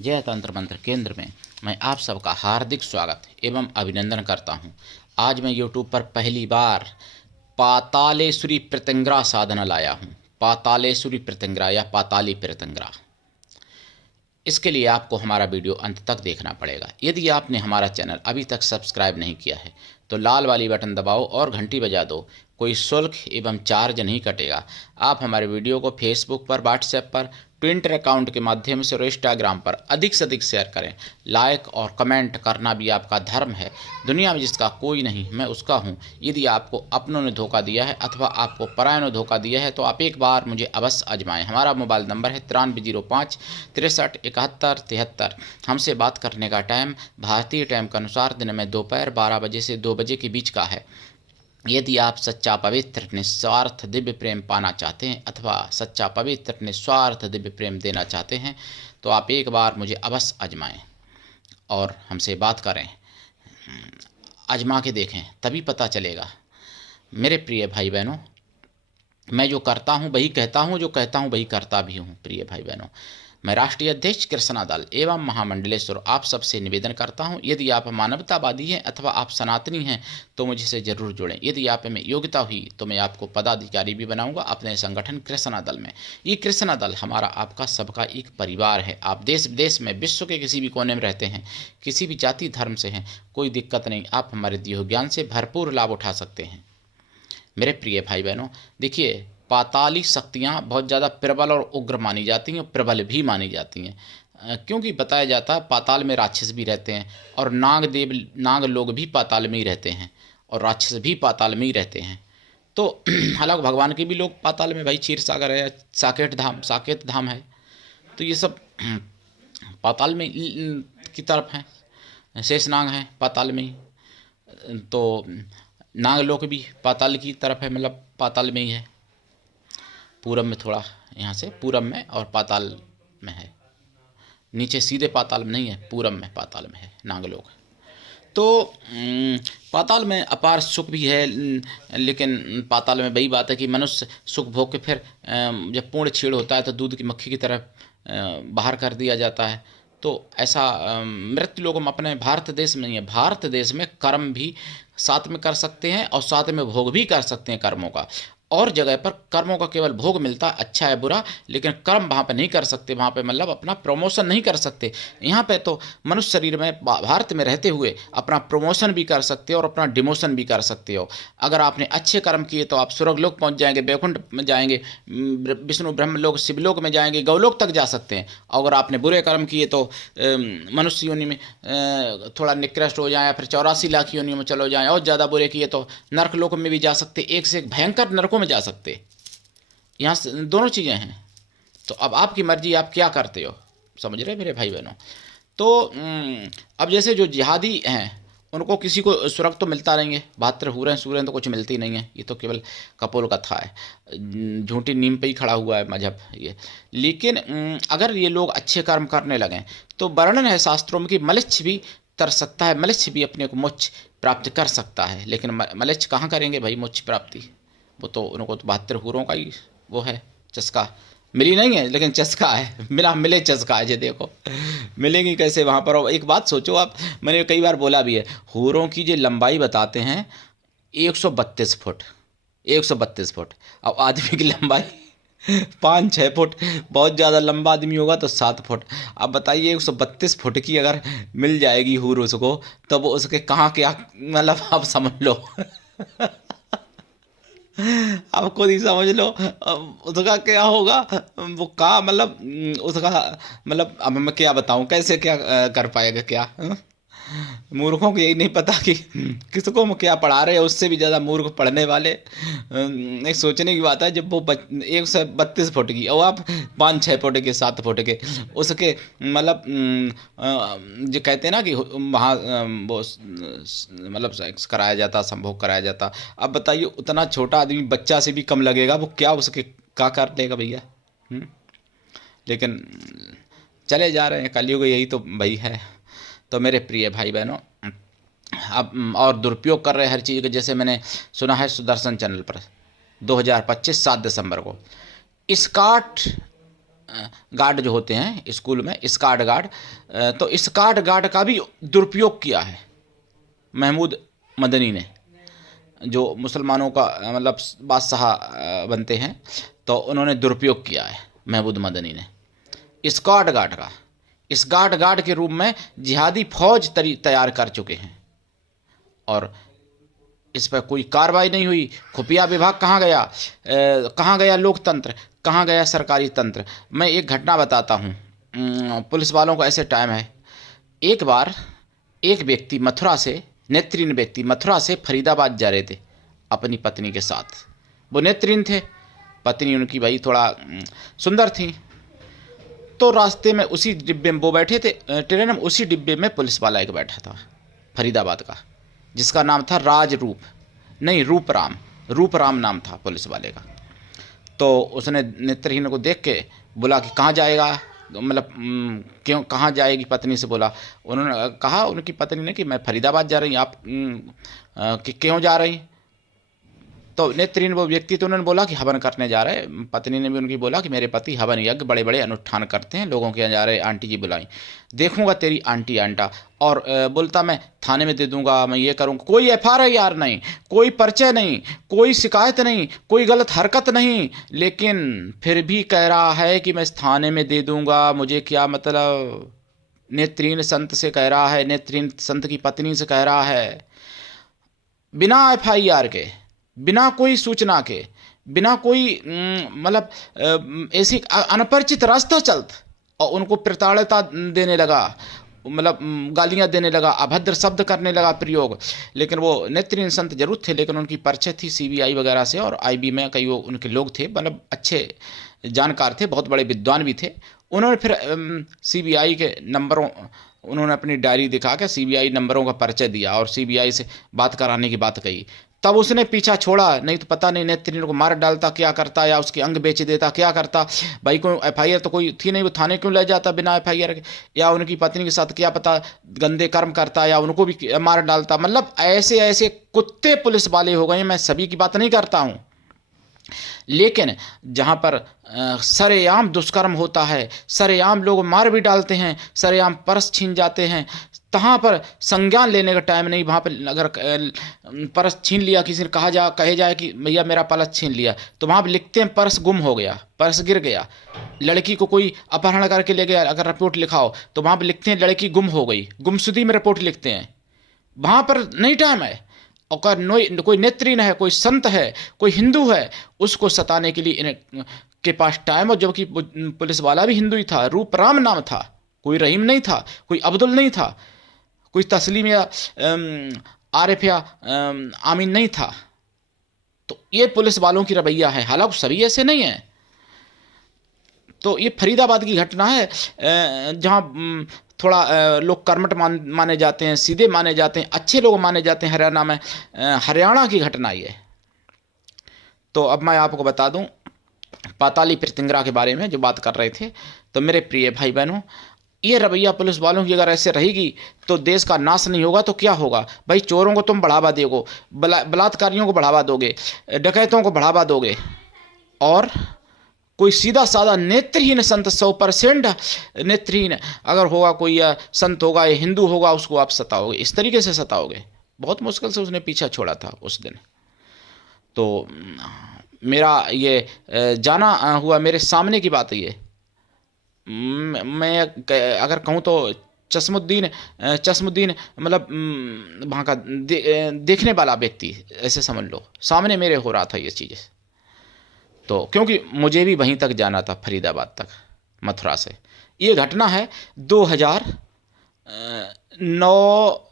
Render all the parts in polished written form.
जय तंत्र मंत्र केंद्र में मैं आप सबका हार्दिक स्वागत एवं अभिनंदन करता हूं। आज मैं YouTube पर पहली बार पातालेश्वरी प्रत्यंगरा साधना लाया हूं। पातालेश्वरी प्रत्यंगरा या पाताली प्रत्यंगरा, इसके लिए आपको हमारा वीडियो अंत तक देखना पड़ेगा। यदि आपने हमारा चैनल अभी तक सब्सक्राइब नहीं किया है तो लाल वाली बटन दबाओ और घंटी बजा दो। कोई शुल्क एवं चार्ज नहीं कटेगा। आप हमारे वीडियो को फेसबुक पर, व्हाट्सएप पर, ट्विटर अकाउंट के माध्यम से और इंस्टाग्राम पर अधिक से अधिक शेयर करें। लाइक और कमेंट करना भी आपका धर्म है। दुनिया में जिसका कोई नहीं, मैं उसका हूँ। यदि आपको अपनों ने धोखा दिया है अथवा आपको परायों ने धोखा दिया है तो आप एक बार मुझे अवश्य आजमाएं। हमारा मोबाइल नंबर है 9305 63 71 73। हमसे बात करने का टाइम भारतीय टाइम के अनुसार दिन में दोपहर 12 बजे से 2 बजे के बीच का है। यदि आप सच्चा पवित्र निस्वार्थ दिव्य प्रेम पाना चाहते हैं अथवा सच्चा पवित्र निस्वार्थ दिव्य प्रेम देना चाहते हैं तो आप एक बार मुझे अवश्य आजमाएं और हमसे बात करें। आजमा के देखें, तभी पता चलेगा। मेरे प्रिय भाई बहनों, मैं जो करता हूं वही कहता हूं, जो कहता हूं वही करता भी हूं। प्रिय भाई बहनों, मैं राष्ट्रीय अध्यक्ष कृष्णा दल एवं महामंडलेश्वर आप सबसे निवेदन करता हूं, यदि आप मानवतावादी हैं अथवा आप सनातनी हैं तो मुझसे जरूर जुड़ें। यदि आप में योग्यता हुई तो मैं आपको पदाधिकारी भी बनाऊंगा अपने संगठन कृष्णा दल में। ये कृष्णा दल हमारा आपका सबका एक परिवार है। आप देश विदेश में, विश्व के किसी भी कोने में रहते हैं, किसी भी जाति धर्म से हैं, कोई दिक्कत नहीं। आप हमारे दिए ज्ञान से भरपूर लाभ उठा सकते हैं। मेरे प्रिय भाई बहनों, देखिए, पाताली शक्तियाँ बहुत ज़्यादा प्रबल और उग्र मानी जाती हैं, प्रबल भी मानी जाती हैं, क्योंकि बताया जाता है पाताल में राक्षस भी रहते हैं और नाग लोग भी पाताल में ही रहते हैं और राक्षस भी पाताल में ही रहते हैं। तो हालांकि भगवान के भी लोग पाताल में, भाई क्षीर सागर है, साकेत धाम है, तो ये सब पाताल में की तरफ हैं। शेषनाग हैं पाताल में ही, तो नागलोक भी पाताल की तरफ है, मतलब पाताल में ही है। पूरब में, थोड़ा यहाँ से पूरब में और पाताल में है। नीचे सीधे पाताल में नहीं है, पूरब में पाताल में है नागलोक। तो पाताल में अपार सुख भी है, लेकिन पाताल में वही बात है कि मनुष्य सुख भोग के फिर जब पूर्ण छेड़ होता है तो दूध की मक्खी की तरह बाहर कर दिया जाता है। तो ऐसा मृत्यु लोग हम अपने भारत देश में नहीं है। भारत देश में कर्म भी साथ में कर सकते हैं और साथ में भोग भी कर सकते हैं कर्मों का। और जगह पर कर्मों का केवल भोग मिलता है, अच्छा है बुरा, लेकिन कर्म वहाँ पे नहीं कर सकते। वहाँ पे मतलब अपना प्रमोशन नहीं कर सकते। यहाँ पे तो मनुष्य शरीर में, भारत में रहते हुए अपना प्रमोशन भी कर सकते हो और अपना डिमोशन भी कर सकते हो। अगर आपने अच्छे कर्म किए तो आप स्वर्गलोक पहुँच जाएंगे, वैकुंठ में जाएंगे, विष्णु ब्रह्मलोक, शिवलोक में जाएंगे, गौलोक तक जा सकते हैं। अगर आपने बुरे कर्म किए तो मनुष्य योनि में थोड़ा निकृष्ट हो जाए या फिर 84 लाख योनियों में चलो जाएं, और ज़्यादा बुरे किए तो नरक लोक में भी जा सकते, एक से एक भयंकर नरकों में जा सकते। यहाँ से दोनों चीज़ें हैं। तो अब आपकी मर्जी, आप क्या करते हो, समझ रहे मेरे भाई बहनों। तो अब जैसे जो जिहादी हैं उनको किसी को स्वर्ग तो मिलता नहीं है, 72 हुरें सूरें तो कुछ मिलती नहीं है, ये तो केवल कपोल कथा है, झूठी नीम पे ही खड़ा हुआ है मजहब ये। लेकिन अगर ये लोग अच्छे कर्म करने लगें तो वर्णन है शास्त्रों में कि मलेच्छ भी तर सकता है, मलेच्छ भी अपने को मोक्ष प्राप्त कर सकता है। लेकिन मलेच्छ कहाँ करेंगे भाई मोक्ष प्राप्ति, वो तो उनको तो 72 हुरों का ही वो है चस्का, मिली नहीं है लेकिन चस्का है, मिले चस्का है। ये देखो मिलेंगी कैसे वहाँ पर। एक बात सोचो आप, मैंने कई बार बोला भी है, हुरों की जो लंबाई बताते हैं 132 फुट, 132 फुट। अब आदमी की लंबाई 5-6 फुट, बहुत ज़्यादा लंबा आदमी होगा तो 7 फुट। अब बताइए 132 फुट की अगर मिल जाएगी हूर उसको, तब उसके कहाँ क्या, मतलब आप समझ लो आप खुद ही समझ लो उसका क्या होगा। वो का मतलब उसका मतलब, अब मैं क्या बताऊं, कैसे क्या कर पाएगा क्या। मूर्खों को यही नहीं पता कि किसको हम क्या पढ़ा रहे हैं, उससे भी ज़्यादा मूर्ख पढ़ने वाले। एक सोचने की बात है, जब वो 132 फुट की और आप 5-6 फुट के 7 फुट के उसके मतलब जो कहते हैं ना कि वहाँ वो मतलब सेक्स कराया जाता, संभोग कराया जाता। अब बताइए उतना छोटा आदमी बच्चा से भी कम लगेगा, वो क्या उसके क्या कर लेगा भैया। लेकिन चले जा रहे हैं, कलयुग यही तो भाई है। तो मेरे प्रिय भाई बहनों, अब और दुरुपयोग कर रहे हैं हर चीज़ का। जैसे मैंने सुना है सुदर्शन चैनल पर 2025 7 दिसंबर को स्कॉट गार्ड जो होते हैं स्कूल में, स्कार्ड गार्ड, तो स्कार्ड गार्ड का भी दुरुपयोग किया है महमूद मदनी ने, जो मुसलमानों का मतलब बादशाह बनते हैं, तो उन्होंने दुरुपयोग किया है महमूद मदनी ने स्कार्ड गार्ड का। स्कार्ड गार्ड के रूप में जिहादी फौज तैयार कर चुके हैं और इस पर कोई कार्रवाई नहीं हुई। खुफिया विभाग कहाँ गया, कहाँ गया लोकतंत्र, कहाँ गया सरकारी तंत्र। मैं एक घटना बताता हूँ, पुलिस वालों को ऐसे टाइम है। एक बार एक व्यक्ति मथुरा से, नेत्रहीन व्यक्ति मथुरा से फरीदाबाद जा रहे थे अपनी पत्नी के साथ। वो नेत्रहीन थे, पत्नी उनकी भाई थोड़ा सुंदर थी। तो रास्ते में उसी डिब्बे में वो बैठे थे, ट्रेन में उसी डिब्बे में पुलिस वाला एक बैठा था फरीदाबाद का, जिसका नाम था रूपराम नाम था पुलिस वाले का। तो उसने नेत्रहीन को देख के बोला कि कहाँ जाएगा, मतलब क्यों, कहाँ जाएगी पत्नी से बोला। उन्होंने कहा, उनकी पत्नी ने कि मैं फरीदाबाद जा रही, आप कि क्यों जा रही। तो नेत्रहीन वो व्यक्ति, तो उन्होंने बोला कि हवन करने जा रहे। पत्नी ने भी उनकी बोला कि मेरे पति हवन यज्ञ बड़े बड़े अनुष्ठान करते हैं, लोगों के यहाँ जा रहे, आंटी जी बुलाई, देखूंगा तेरी आंटी आंटा। और बोलता मैं थाने में दे दूंगा, मैं ये करूँगा। कोई FIR नहीं, कोई पर्चे नहीं, कोई शिकायत नहीं, कोई गलत हरकत नहीं, लेकिन फिर भी कह रहा है कि मैं इस थाने में दे दूंगा। मुझे क्या मतलब, नेत्रहीन संत से कह रहा है, नेत्रहीन संत की पत्नी से कह रहा है, बिना FIR के, बिना कोई सूचना के, बिना कोई मतलब ऐसी अनपरिचित रास्ता चलत, और उनको प्रताड़िता देने लगा, मतलब गालियां देने लगा, अभद्र शब्द करने लगा प्रयोग। लेकिन वो नेत्रहीन संत जरूर थे, लेकिन उनकी परिचय थी CBI वगैरह से, और IB में कई वो उनके लोग थे, मतलब अच्छे जानकार थे, बहुत बड़े विद्वान भी थे। उन्होंने फिर CBI के नंबरों, उन्होंने अपनी डायरी दिखा के CBI नंबरों का परिचय दिया और CBI से बात कराने की बात कही। तब उसने पीछा छोड़ा, नहीं तो पता नहीं नेत्रहीन को मार डालता, क्या करता, या उसके अंग बेच देता, क्या करता। भाई कोई FIR तो कोई थी नहीं, वो थाने क्यों ले जाता बिना FIR के, या उनकी पत्नी के साथ क्या पता गंदे कर्म करता, या उनको भी मार डालता। मतलब ऐसे ऐसे कुत्ते पुलिस वाले हो गए। मैं सभी की बात नहीं करता हूँ, लेकिन जहाँ पर सरेआम दुष्कर्म होता है, सरेआम लोग मार भी डालते हैं, सरेआम पर्स छीन जाते हैं, तहाँ पर संज्ञान लेने का टाइम नहीं। वहाँ पर अगर पर्स छीन लिया, किसी ने कहे जाए कि भैया मेरा पर्स छीन लिया, तो वहाँ पर लिखते हैं पर्स गुम हो गया, पर्स गिर गया। लड़की को कोई अपहरण करके ले गया, अगर रिपोर्ट लिखाओ तो वहाँ पर लिखते हैं लड़की गुम हो गई, गुमशुदगी में रिपोर्ट लिखते हैं। वहाँ पर नहीं टाइम है। और कोई नेत्रहीन है, कोई संत है, कोई हिंदू है, उसको सताने के लिए इनके पास टाइम। और जबकि पुलिस वाला भी हिंदू ही था, रूपराम नाम था, कोई रहीम नहीं था, कोई अब्दुल नहीं था, कोई तस्लीम या आरिफ या आमीन नहीं था। तो ये पुलिस वालों की रवैया है, हालांकि सभी ऐसे नहीं हैं। तो ये फरीदाबाद की घटना है, जहाँ थोड़ा लोग कर्मठ माने जाते हैं, सीधे माने जाते हैं, अच्छे लोग माने जाते हैं हरियाणा में। हरियाणा की घटना ये। तो अब मैं आपको बता दूं पाताली प्रीतिंगरा के बारे में जो बात कर रहे थे। तो मेरे प्रिय भाई बहनों, ये रवैया पुलिस वालों की अगर ऐसे रहेगी तो देश का नाश नहीं होगा तो क्या होगा। भाई चोरों को तुम बढ़ावा दोगे, बलात्कारियों को बढ़ावा दोगे, डकैतों को बढ़ावा दोगे, और कोई सीधा साधा नेत्रहीन संत 100% नेत्रहीन अगर होगा, कोई या संत होगा या हिंदू होगा, उसको आप सताओगे, इस तरीके से सताओगे। बहुत मुश्किल से उसने पीछा छोड़ा था उस दिन। तो मेरा ये जाना हुआ, मेरे सामने की बात ये, मैं अगर कहूँ तो चश्मुद्दीन मतलब वहाँ का देखने वाला व्यक्ति, ऐसे समझ लो, सामने मेरे हो रहा था ये चीज़। तो क्योंकि मुझे भी वहीं तक जाना था, फरीदाबाद तक, मथुरा से। ये घटना है 2009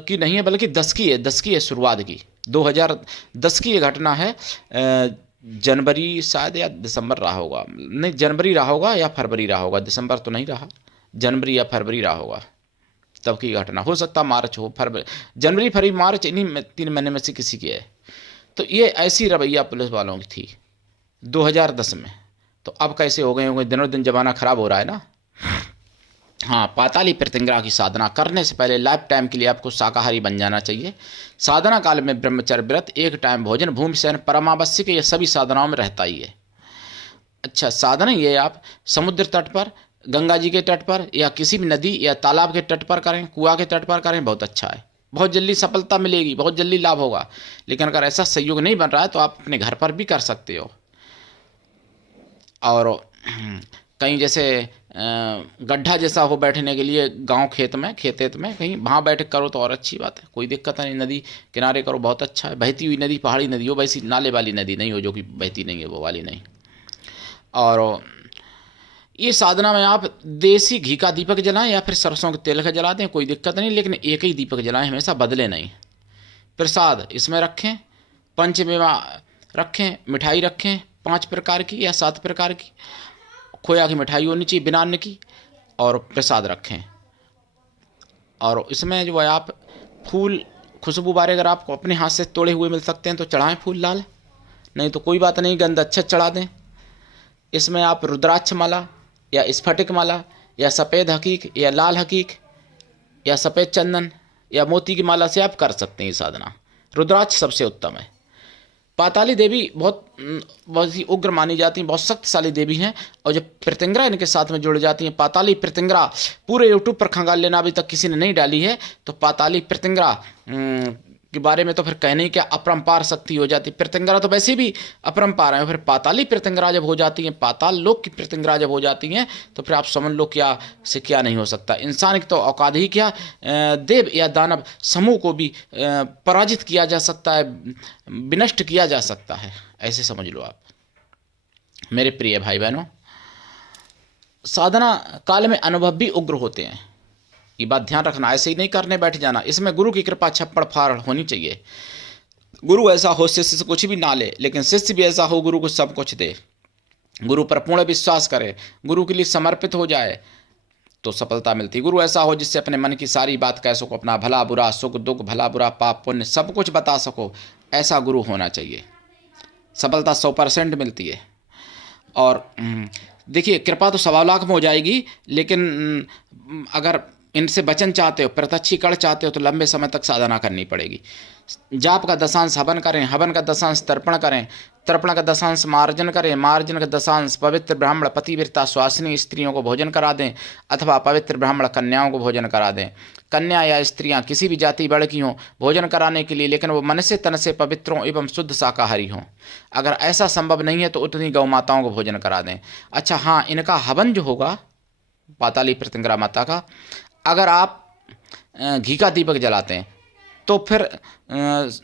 की नहीं है, बल्कि 10 की है शुरुआत की, 2010 की ये घटना है। जनवरी शायद या दिसंबर रहा होगा, नहीं जनवरी रहा होगा या फरवरी रहा होगा, दिसंबर तो नहीं रहा, जनवरी या फरवरी रहा होगा तब की घटना। हो सकता मार्च हो, फरवरी, जनवरी फरवरी मार्च, इन्हीं 3 महीने में से किसी की है। तो ये ऐसी रवैया पुलिस वालों की थी 2010 में। तो अब कैसे हो गए होंगे, दिनों दिन ज़माना ख़राब हो रहा है ना। हाँ, पाताली प्रीतिंगरा की साधना करने से पहले लाइफ टाइम के लिए आपको शाकाहारी बन जाना चाहिए। साधना काल में ब्रह्मचर्य व्रत, 1 टाइम भोजन, भूमि शयन परमावश्यक, ये सभी साधनाओं में रहता ही है। अच्छा साधना ये है, आप समुद्र तट पर, गंगा जी के तट पर, या किसी भी नदी या तालाब के तट पर करें, कुआं के तट पर करें, बहुत अच्छा है, बहुत जल्दी सफलता मिलेगी, बहुत जल्दी लाभ होगा। लेकिन अगर ऐसा संयोग नहीं बन रहा है तो आप अपने घर पर भी कर सकते हो। और कहीं जैसे गड्ढा जैसा हो बैठने के लिए, गांव खेत में, खेत में कहीं वहाँ बैठ करो तो और अच्छी बात है, कोई दिक्कत नहीं। नदी किनारे करो, बहुत अच्छा है। बहती हुई नदी, पहाड़ी नदी हो, वैसी नाले वाली नदी नहीं हो जो कि बहती नहीं है, वो वाली नहीं। और ये साधना में आप देसी घी का दीपक जलाएं या फिर सरसों के तेल का जला दें, कोई दिक्कत नहीं, लेकिन एक ही दीपक जलाएं, हमेशा बदले नहीं। प्रसाद इसमें रखें, पंचमेवा रखें, मिठाई रखें 5 प्रकार की या 7 प्रकार की, खोया की मिठाई होनी चाहिए बिना अन्न की, और प्रसाद रखें। और इसमें जो है आप फूल खुशबू वाले अगर आपको अपने हाथ से तोड़े हुए मिल सकते हैं तो चढ़ाएं फूल लाल, नहीं तो कोई बात नहीं, गंध अच्छा चढ़ा दें। इसमें आप रुद्राक्ष माला या स्फटिक माला या सफ़ेद हकीक या लाल हकीक या सफ़ेद चंदन या मोती की माला से आप कर सकते हैं ये साधना। रुद्राक्ष सबसे उत्तम है। पाताली देवी बहुत ही उग्र मानी जाती हैं, बहुत शक्तिशाली देवी हैं। और जब प्रत्यंगरा इनके साथ में जुड़ जाती हैं, पाताली प्रत्यंगरा पूरे यूट्यूब पर खंगाल लेना, अभी तक किसी ने नहीं डाली है, तो पाताली प्रत्यंगरा के बारे में तो फिर कहने ही क्या, अपरंपार शक्ति हो जाती। प्रत्यंगरा तो वैसे भी अपरंपार है, फिर पाताली प्रत्यंगरा जब हो जाती हैं, पाताल लोक की प्रत्यंगरा जब हो जाती हैं, तो फिर आप समझ लो क्या से क्या नहीं हो सकता। इंसान की तो औकात ही क्या, देव या दानव समूह को भी पराजित किया जा सकता है, विनष्ट किया जा सकता है, ऐसे समझ लो आप। मेरे प्रिय भाई बहनों, साधना काल में अनुभव भी उग्र होते हैं, ये बात ध्यान रखना, ऐसे ही नहीं करने बैठ जाना। इसमें गुरु की कृपा छप्पड़ फाड़ होनी चाहिए। गुरु ऐसा हो शिष्य से कुछ भी ना ले, लेकिन शिष्य भी ऐसा हो गुरु को सब कुछ दे, गुरु पर पूर्ण विश्वास करे, गुरु के लिए समर्पित हो जाए तो सफलता मिलती है। गुरु ऐसा हो जिससे अपने मन की सारी बात कह सको, अपना भला बुरा, सुख दुख, भला बुरा, पाप पुण्य सब कुछ बता सको, ऐसा गुरु होना चाहिए। सफलता 100% मिलती है। और देखिए, कृपा तो 1.25 लाख में हो जाएगी, लेकिन अगर इनसे वचन चाहते हो, प्रत्यक्षीकरण चाहते हो, तो लंबे समय तक साधना करनी पड़ेगी। जाप का दशांश हवन करें, हवन का दशांश तर्पण करें, तर्पण का दशांश मार्जन करें, मार्जन का दशांश पवित्र ब्राह्मण पतिव्रता स्वासिनी स्त्रियों को भोजन करा दें, अथवा पवित्र ब्राह्मण कन्याओं को भोजन करा दें। कन्या या स्त्रियां किसी भी जाति वर्ग की हों भोजन कराने के लिए, लेकिन वो मन से तन से पवित्र हों एवं शुद्ध शाकाहारी हों। अगर ऐसा संभव नहीं है तो उतनी गौ माताओं को भोजन करा दें। अच्छा हाँ, इनका हवन जो होगा पाताली प्रत्यंगरा माता का, अगर आप घी का दीपक जलाते हैं तो फिर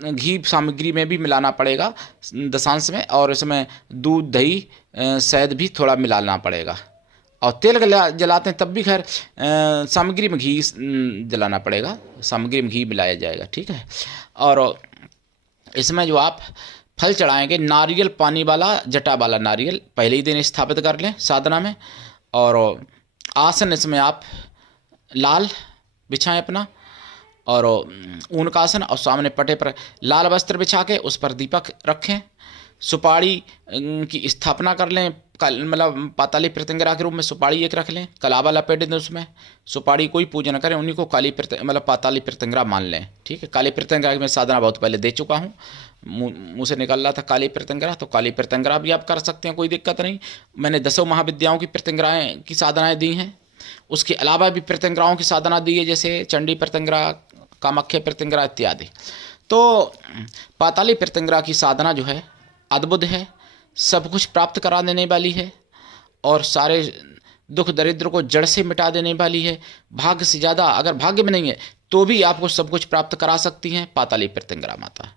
घी सामग्री में भी मिलाना पड़ेगा दशांश में, और इसमें दूध दही शहद भी थोड़ा मिलाना पड़ेगा। और तेल जलाते हैं तब भी खैर सामग्री में घी जलाना पड़ेगा, सामग्री में घी मिलाया जाएगा, ठीक है। और इसमें जो आप फल चढ़ाएंगे, नारियल पानी वाला जटा वाला नारियल पहले ही दिन स्थापित कर लें साधना में। और आसन इसमें आप लाल बिछाएं अपना, और ऊन का आसन, और सामने पटे पर लाल वस्त्र बिछा के उस पर दीपक रखें। सुपारी की स्थापना कर लें, मतलब पाताली प्रत्यंगरा के रूप में सुपारी एक रख लें, कलावा लपेट दें उसमें। सुपारी कोई पूजन करें, उन्हीं को काली मतलब पाताली प्रत्यंगरा मान लें, ठीक है। काली प्रत्यंगरा में साधना बहुत पहले दे चुका हूँ, मुँह से निकल रहा था काली प्रत्यंगरा, तो काली प्रत्यंगरा भी आप कर सकते हैं, कोई दिक्कत नहीं। मैंने 10 महाविद्याओं की प्रत्यंगराएँ की साधनाएँ दी हैं, उसके अलावा भी प्रत्यंगराओं की साधना दी है, जैसे चंडी प्रत्यंगरा, कामाख्या प्रत्यंगरा इत्यादि। तो पाताली प्रत्यंगरा की साधना जो है अद्भुत है, सब कुछ प्राप्त करा देने वाली है, और सारे दुख दरिद्र को जड़ से मिटा देने वाली है। भाग्य से ज़्यादा, अगर भाग्य में नहीं है तो भी आपको सब कुछ प्राप्त करा सकती हैं पाताली प्रत्यंगरा माता।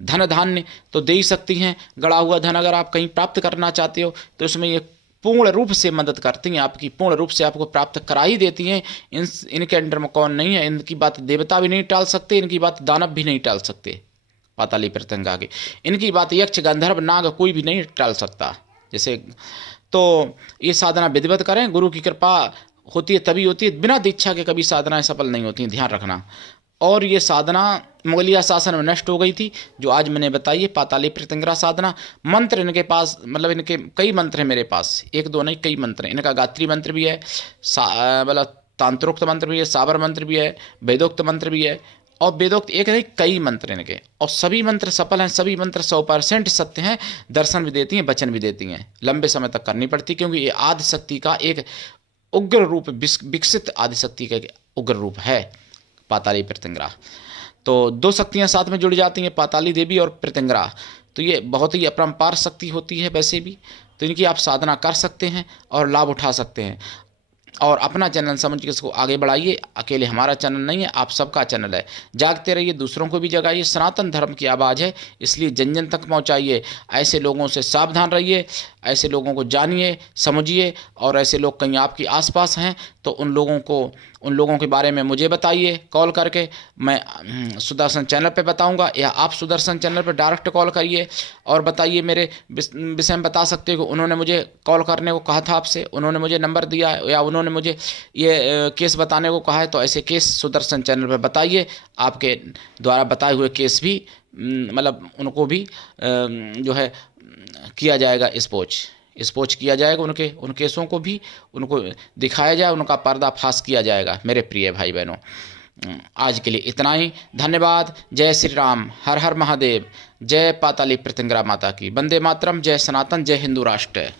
धन धान्य तो दे ही सकती हैं, गड़ा हुआ धन अगर आप कहीं प्राप्त करना चाहते हो तो उसमें ये पूर्ण रूप से मदद करती हैं, आपकी पूर्ण रूप से आपको प्राप्त करा ही देती हैं। इनके अंडर में कौन नहीं है, इनकी बात देवता भी नहीं टाल सकते, इनकी बात दानव भी नहीं टाल सकते पाताली प्रत्यंगरा की, इनकी बात यक्ष गंधर्व नाग कोई भी नहीं टाल सकता। जैसे तो ये साधना विधिवत करें, गुरु की कृपा होती है तभी होती है, बिना दीक्षा के कभी साधनाएं सफल नहीं होती, ध्यान रखना। और ये साधना मुगलिया शासन में नष्ट हो गई थी, जो आज मैंने बताई है पाताली प्रत्यंगरा साधना। मंत्र इनके पास, मतलब इनके कई मंत्र हैं मेरे पास, एक दो नहीं कई मंत्र हैं। इनका गायत्री मंत्र भी है, मतलब तांत्रोक्त मंत्र भी है, साबर मंत्र भी है, वेदोक्त मंत्र भी है, और वेदोक्त एक नहीं कई मंत्र इनके, और सभी मंत्र सफल हैं, सभी मंत्र 100% सत्य हैं, दर्शन भी देती हैं, वचन भी देती हैं, लंबे समय तक करनी पड़ती, क्योंकि ये आदिशक्ति का एक उग्र रूप, विकसित आदिशक्ति का एक उग्र रूप है पाताली प्रत्यंगरा। तो दो शक्तियाँ साथ में जुड़ जाती हैं, पाताली देवी और प्रत्यंगरा। तो ये बहुत ही अपरंपार शक्ति होती है वैसे भी, तो इनकी आप साधना कर सकते हैं और लाभ उठा सकते हैं। और अपना चैनल समझ के इसको आगे बढ़ाइए, अकेले हमारा चैनल नहीं है, आप सबका चैनल है। जागते रहिए, दूसरों को भी जगाइए, सनातन धर्म की आवाज़ है, इसलिए जन जन तक पहुंचाइए। ऐसे लोगों से सावधान रहिए, ऐसे लोगों को जानिए समझिए, और ऐसे लोग कहीं आपके आसपास हैं तो उन लोगों के बारे में मुझे बताइए कॉल करके, मैं सुदर्शन चैनल पे बताऊंगा, या आप सुदर्शन चैनल पे डायरेक्ट कॉल करिए और बताइए, मेरे विषय में बता सकते हो कि उन्होंने मुझे कॉल करने को कहा था आपसे, उन्होंने मुझे नंबर दिया, या उन्होंने मुझे ये केस बताने को कहा है, तो ऐसे केस सुदर्शन चैनल पे बताइए। आपके द्वारा बताए हुए केस भी मतलब उनको भी जो है किया जाएगा, स्पोच किया जाएगा, उन केसों को भी उनको दिखाया जाए, उनका पर्दाफाश किया जाएगा। मेरे प्रिय भाई बहनों, आज के लिए इतना ही, धन्यवाद। जय श्री राम, हर हर महादेव, जय पाताली प्रत्यंगरा माता की, वंदे मातरम, जय सनातन, जय हिंदू राष्ट्र।